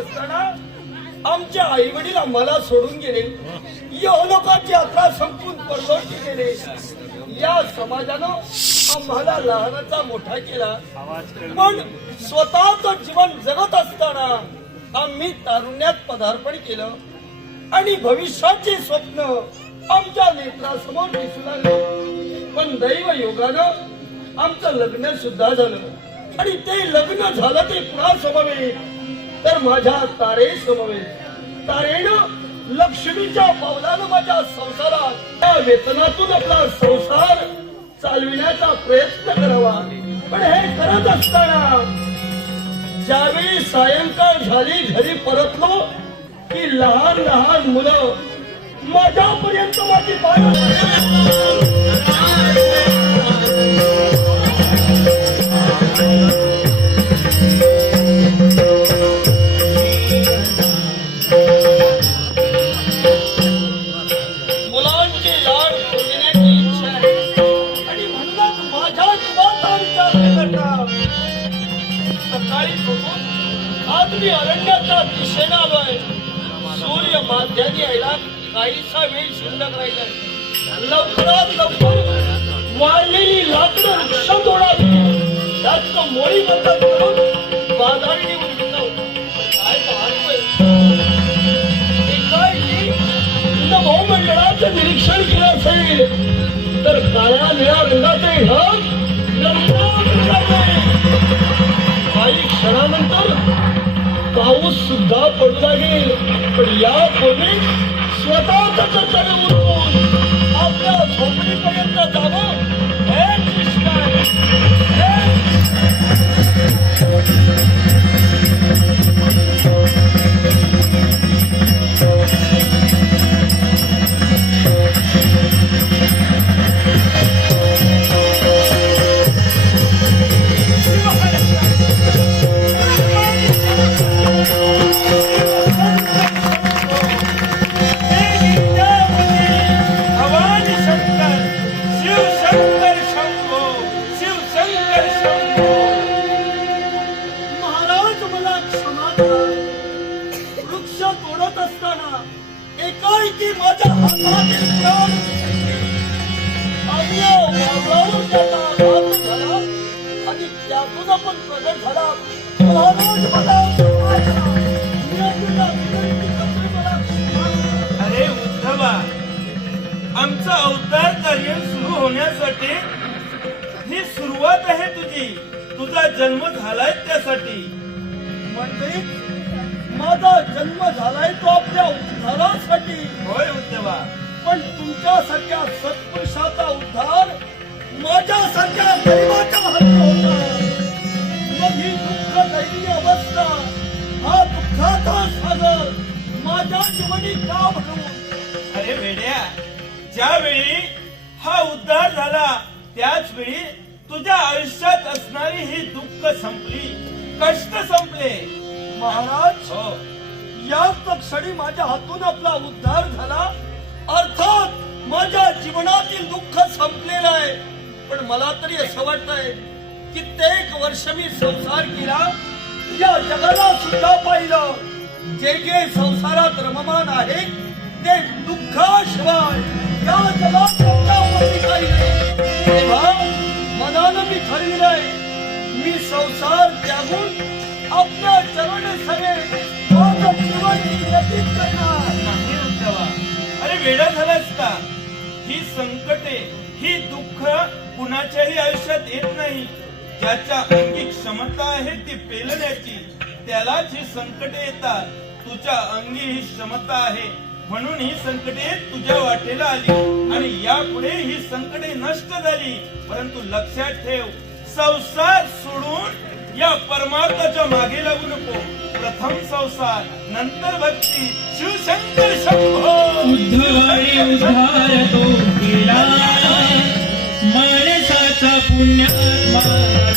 असताना आमचे आई वडील आम्हाला सोडून गेले. यवलोकाची यात्रा संपून परलोकी गेले. या समाजानं आम्हाला लहानाचा मोठा केला. पण स्वतःच जीवन जगत असताना आम्ही तारुण्यात पदार्पण केलं. आणि भविष्याचे स्वप्न आमच्या नेत्रासमोर दिसू लागले. पण दैव योगानं आमचं लग्न सुद्धा झालं. आणि ते लग्न झालं ते पुन्हा समवेत तर माझ्या तारे समवे तारेण लक्ष्मीच्या पावलानं माझ्या संसारात त्या वेतनातून आपला संसार चालविण्याचा प्रयत्न करावा. पण हे करत असताना ज्यावेळी सायंकाळ झाली घरी परतलो की लहान लहान मुलं माझ्यापर्यंत माझी पाय आज मी आलोय सूर्य माध्यानी यायला काहीसा वेळ शिल्लक राहिलाय लवकरात लवकर वाळलेली लाकडं वृक्ष तोडावी त्यात मोळी बंद करून बाजारी नेऊन पाऊस सुद्धा पडू लागेल पण यापूर्वी स्वतःच तोडत असताना एकाएकी माझ्या हातातील प्राण अवयव वावरावर त्याचा आघात झाला आणि त्यातून आपण प्रगट झाला महाराज मला. अरे उद्धवा आमचं अवतार कार्य सुरू होण्यासाठी ही सुरुवात आहे तुझी तुझा जन्म झालाय त्यासाठी म्हणजे माझा जन्म झालाय तो आपल्या उद्धारासाठी होय उद्धवा. पण तुमच्यासारख्या सत्पुरुषाचा उद्धार माझ्यासारख्या गरिबाच्या हाती होता. मग ही दुःख दैनीय अवस्था हा दुःखाचा सागर माझ्या जीवनी का भरून अरे वेड्या ज्यावेळी हा उद्धार झाला त्याच वेळी तुझ्या आयुष्यात असणारी ही दुःख संपली कष्ट संपले. महाराज हो. याच क्षणी माझ्या हातून आपला उद्धार झाला. अर्थात माझ्या जीवनातील दुःख संपलेलं आहे. पण मला तरी असं वाटतंय कित्येक वर्ष मी संसार केला या जगाला सुद्धा पाहिलं. जे जे संसारात रममान आहे ते दुःखाशिवाय या जगात काही नाही. मनानं मी ठरविलंय मी संसार त्यागून आपल्या चरण सगळे नाही उद्धवा अरे वेडा झालास का? ही संकटे ही दुःख कुणाच्याही आयुष्यात येत नाही. ज्याच्या अंगी क्षमता आहे ती पेलण्याची त्यालाच ही संकटे येतात. तुझ्या अंगी ही क्षमता आहे म्हणून ही संकटे तुझ्या वाटेला आली. आणि यापुढे ही संकटे नष्ट झाली. परंतु लक्षात ठेव संसार सोडून या परमार्थाच्या मागे लागू नको. प्रथम संसार नंतर भक्ती. शिवशंकर शंभो. उद्धवारी उद्धार तो केला. माणसाचा पुण्यात्मा